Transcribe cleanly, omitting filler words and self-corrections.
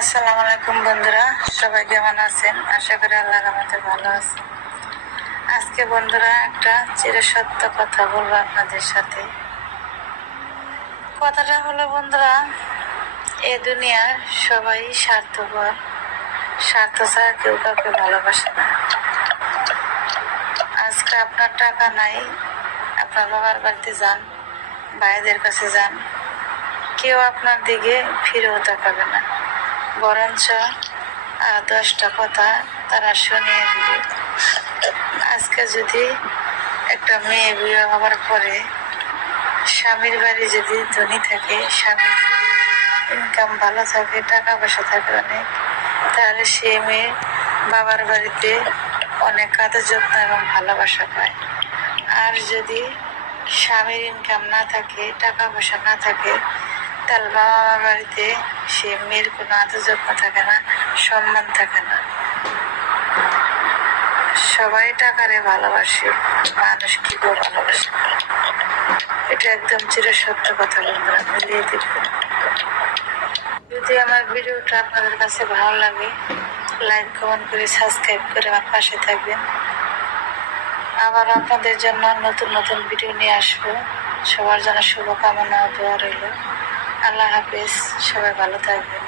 আসসালামু আলাইকুম বন্ধুরা, সবাই কেমন আছেন? আশা করি আল্লাহর রহমতে ভালো আছেন। আজকে বন্ধুরা একটা চিরসত্য কথা বলবো আপনাদের সাথে। কথাটা হলো বন্ধুরা, এই দুনিয়ার সবাই স্বার্থপর, স্বার্থ ছাড়া কেউ কাউকে ভালোবাসে না। আজকে আপনার টাকা নাই, আপনার বাবার বাড়িতে যান, ভাইদের কাছে যান, কেউ আপনার দিকে ফিরেও তাকাবে না, বরঞ্চ 10টা কথা তারা শুনিয়ে দিবে। আজকে যদি একটা মেয়ে বিয়ে হওয়ার পরে স্বামীর বাড়ি যদি ধনী থাকে, স্বামীর ইনকাম ভালো থাকে, টাকা পয়সা থাকে অনেক, তাহলে সে মেয়ে বাবার বাড়িতে অনেক আদর যত্ন এবং ভালোবাসা পায়। আর যদি স্বামীর ইনকাম না থাকে, টাকা পয়সা না থাকে, তার বাবার বাড়িতে সে মেয়ের কোনো আদর যত্ন থাকে না, সম্মান থাকে না। সবাই টাকারে ভালোবাসে, মানুষ কি করে ভালোবাসে? এটা একদম চিরসত্য কথা বন্ধুরা, মিলিয়ে দেখবেন। যদি আমার ভিডিওটা আপনাদের কাছে ভালো লাগে, লাইক কমেন্ট করে সাবস্ক্রাইব করে আমার পাশে থাকবেন। আবার আপনাদের জন্য নতুন নতুন ভিডিও নিয়ে আসবো। সবার জন্য শুভকামনা ও দোয়া রইল। আল্লাহ হাফেজ, সবাই ভালো থাকবেন।